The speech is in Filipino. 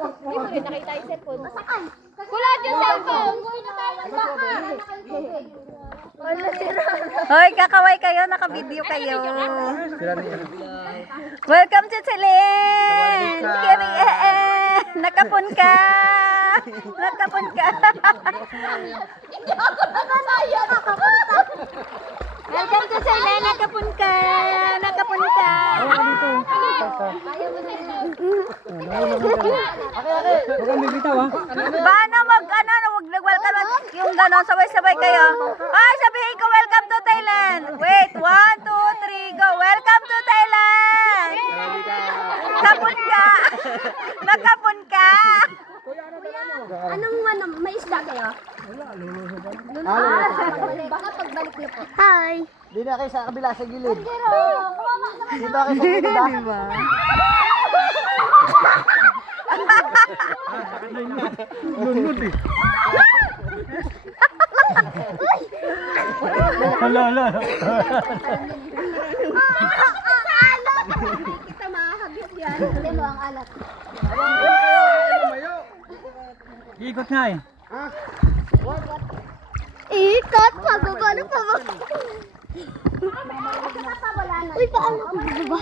Hindi ko rin nakita yung cellphone. Kulat yung cellphone! Hoy, kakaway kayo, naka-video kayo. Welcome to Thailand! Kami nakapun ka! Nakapun ka! Hindi ako nakasaya! Welcome to Thailand, nakapun ka! Nakapun ka! Paano wag nag-welcome yung gano'n, sabay-sabay kayo. Ay, sabihin ko, welcome to Thailand. Wait, 1, 2, 3, go. Welcome to Thailand. Nakapun ka. Nakapun ka. Anong may isda kayo? Baka pagbalik niyo po. Hi. Di na kayo sa kabila, sa gilid. Pero, Dito kayo sa gilid, ha? Diba? Lunod eh. Hala. kita makakabit yan. Hindi mo ang alat. Ikot nga eh. Ikot! Pababalo pa ba? Uy, paano ka bababa?